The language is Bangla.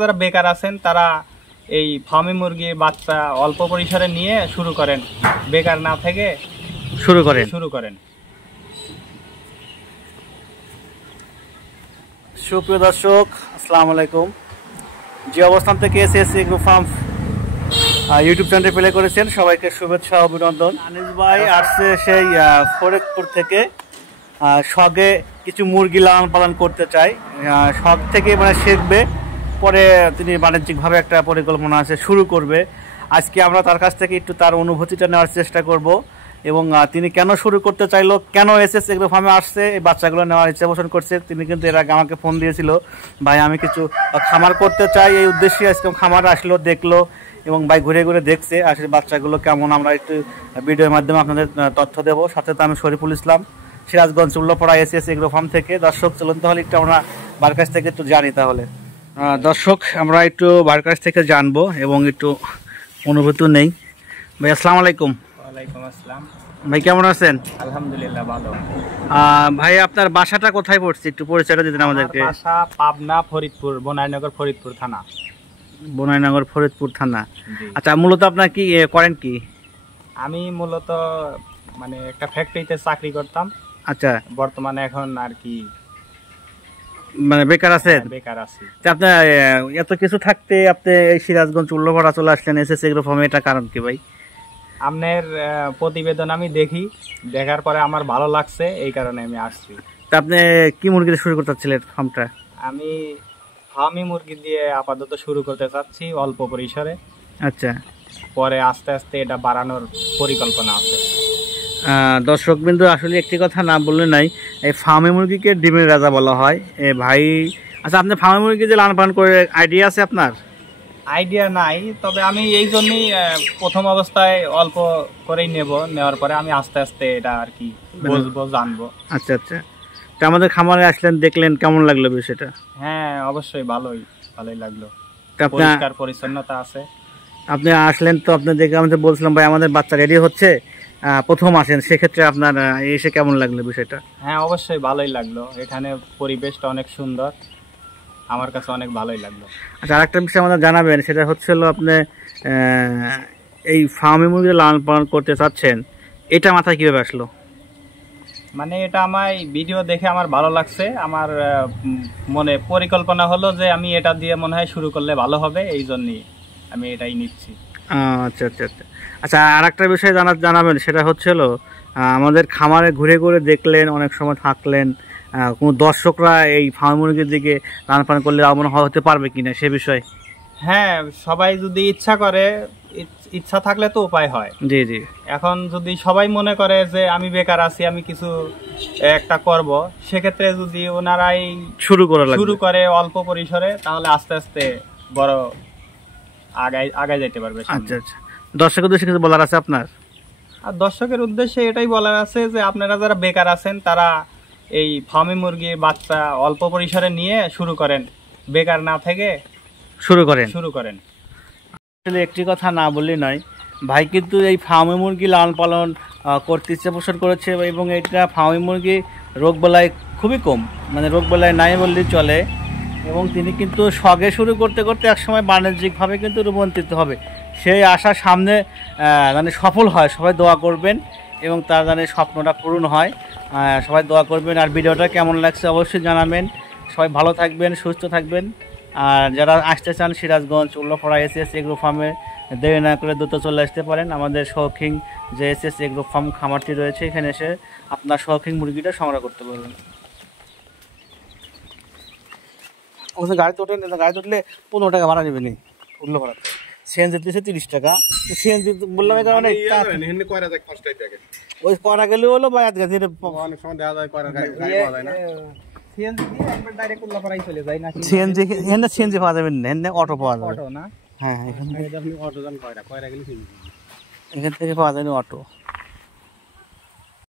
যারা বেকার আছেন তারা এই ফার্মি মুরগির বাচ্চা অল্প পরিসরে নিয়ে শুরু করেন, বেকার না থেকে শুরু করেন। সুপ্রিয় দর্শক, আসসালামু আলাইকুম। যে অবস্থান থেকে এসএস এগ্রো ফার্ম ইউটিউব চ্যানেলে প্লে করেছেন, সবাইকে শুভেচ্ছা অভিনন্দন। আনিস ভাই আসছে সেই ফরিদপুর থেকে, শখে কিছু মুরগি লালন পালন করতে চাই, শখ থেকে মানে শিখবে, পরে তিনি বাণিজ্যিকভাবে একটা পরিকল্পনা আছে শুরু করবে। আজকে আমরা তার কাছ থেকে একটু তার অনুভূতিটা নেওয়ার চেষ্টা করব এবং তিনি কেন শুরু করতে চাইলো, কেন এসএস এগ্রো ফার্মে আসছে, এই বাচ্চাগুলো নেওয়ার ইচ্ছা পোষণ করছে। তিনি কিন্তু এর আগে আমাকে ফোন দিয়েছিল, ভাই আমি কিছু খামার করতে চাই, এই উদ্দেশ্যে আজকে খামার আসলো, দেখলো এবং ভাই ঘুরে ঘুরে দেখছে আসলে বাচ্চাগুলো কেমন। আমরা একটু ভিডিওর মাধ্যমে আপনাদের তথ্য দেবো। সাথে তো আমি Shariful Islam, Sirajganj Ullapara SS agro farm থেকে। দর্শক চলুন তাহলে একটু আমরা বার কাছ থেকে একটু জানি। তাহলে দর্শক আমরা একটু বার কাছ থেকে জানবো এবং একটু অনুভূতি নেই। ভাই আসসালামু আলাইকুম। ওয়ালাইকুম আসসালাম। ভাই কেমন আছেন? আলহামদুলিল্লাহ ভালো। ভাই আপনার বাসাটা কোথায় পড়ছে, একটু পরিচয়টা দিতেন আমাদেরকে। বাসা পাবনা, ফরিদপুর, বনাইনগর, ফরিদপুর থানা। বনাইনগর, ফরিদপুর থানা। আচ্ছা, মূলত আপনার কি করেন কি? আমি মূলত মানে একটা ফ্যাক্টরিতে চাকরি করতাম। আচ্ছা, বর্তমানে এখন আর কি মানে বেকার আছেন? বেকার আছি। আপনার এত কিছু থাকতে আপনি এই সিরাজগঞ্জ উল্লাপাড়া চলে আসলেন এসএস এগ্রো ফার্মে, এটা কারণ কি ভাই? আপনার প্রতিবেদন আমি দেখি, দেখার পরে আমার ভালো লাগছে, এই কারণে আমি আসছি। তা আপনি কি মুরগি শুরু করতে চাচ্ছিলেন ফার্মটা? আমি ফার্মি মুরগি দিয়ে আপাতত শুরু করতে চাচ্ছি অল্প পরিসরে। আচ্ছা, পরে আস্তে আস্তে এটা বাড়ানোর পরিকল্পনা আছে। দর্শক বিন্দু, আসলে একটি কথা না বললে নাই, এই ফার্মি মুরগিকে ডিমের রাজা বলা হয় ভাই। আচ্ছা, আপনি ফার্মি মুরগি যে লালন পালন করে আইডিয়া আছে আপনার? আইডিয়া নাই, তবে আমি এই জন্যই প্রথম অবস্থায় অল্প করেই নেওয়ার পরে আমি আস্তে আস্তে এটা আর কি বুঝবো, জানবো। আচ্ছা আচ্ছা, তা আমাদের খামারে আসলেন, দেখলেন, কেমন লাগলো বিষয়টা? হ্যাঁ অবশ্যই ভালোই লাগলো, পরিষ্কার পরিচ্ছন্নতা আছে। আপনি আসলেন তো, আপনি দেখে আমাদের বলছিলাম ভাই আমাদের বাচ্চা রেডি হচ্ছে, প্রথম আসেন, সেক্ষেত্রে আপনার এসে কেমন লাগলো বিষয়টা? হ্যাঁ অবশ্যই ভালোই লাগলো, এখানে পরিবেশটা অনেক সুন্দর, আমার কাছে অনেক ভালোই লাগলো। আচ্ছা, আরেকটা বিষয় আমাদের জানাবেন, সেটা হচ্ছে হলো আপনি এই ফার্মি মুরগি লালন পালন করতে চাচ্ছেন, এটা মাথায় কিভাবে আসলো? মানে এটা আমার ভিডিও দেখে আমার ভালো লাগছে, আমার মনে পরিকল্পনা হলো যে আমি এটা দিয়ে মনে হয় শুরু করলে ভালো হবে, এই জন্যই আমি এটাই নিচ্ছি। আচ্ছা আচ্ছা আচ্ছা আচ্ছা, আর একটা বিষয় জানাবেন, সেটা হচ্ছে হলো আমাদের খামারে ঘুরে ঘুরে দেখলেন, অনেক সময় থাকলেন, কোনো দর্শকরা এই ফার্ম মুরগির দিকে লালন পালন করলে মনে হতে পারবে কিনা সে বিষয়ে? হ্যাঁ, সবাই যদি ইচ্ছা করে, ইচ্ছা থাকলে তো উপায় হয়। জি জি। এখন যদি সবাই মনে করে যে আমি বেকার আছি, আমি কিছু একটা করব, সেক্ষেত্রে যদি ওনারাই শুরু করে অল্প পরিসরে, তাহলে আস্তে আস্তে বড় আগায় যেতে পারবে। আচ্ছা আচ্ছা, দর্শকের উদ্দেশ্যে কিছু বলার আছে আপনার? আর দর্শকের উদ্দেশ্যে এটাই বলার আছে যে আপনারা যারা বেকার আছেন তারা এই ফার্মি মুরগির বাচ্চা অল্প পরিসরে নিয়ে শুরু করেন, বেকার না থেকে শুরু করেন। আসলে একটি কথা না বললেই নয়, ভাই কিন্তু এই ফার্মি মুরগি লালন পালন করতে ইচ্ছে পোষণ করেছে এবং এটা ফার্মি মুরগি রোগবালাই খুবই কম, মানে রোগবালাই নাই বললেই চলে। এবং তিনি কিন্তু শখে শুরু করতে করতে একসময় বাণিজ্যিকভাবে কিন্তু রূপান্তরিত হবে, সেই আশা সামনে মানে সফল হয়। সবাই দোয়া করবেন এবং তার জানে স্বপ্নটা পূরণ হয়, সবাই দোয়া করবেন। আর ভিডিওটা কেমন লাগছে অবশ্যই জানাবেন। সবাই ভালো থাকবেন, সুস্থ থাকবেন। আর যারা আসতে চান সিরাজগঞ্জ উল্লাপাড়া এসএস এগ্রো ফার্মে, দেরি না করে দ্রুত চলে আসতে পারেন। আমাদের শৌখিন যে এসএস এগ্রো ফার্ম খামারটি রয়েছে, এখানে এসে আপনার শৌখিন মুরগিটা সংগ্রহ করতে পারবেন। গাড়িতে উঠলে 15 টাকা ভাড়া নেবেনি উল্লাপাড়া, সিএনজি দিয়েছে 30 টাকা। সিএনজি বললাম এই কারণে ওই করা গেলে হলো বা অনেক সময় দেখা যায় সিএনজি পাওয়া যাবে না, অটো পাওয়া যাবে। হ্যাঁ, এখান থেকে পাওয়া যাবে অটো।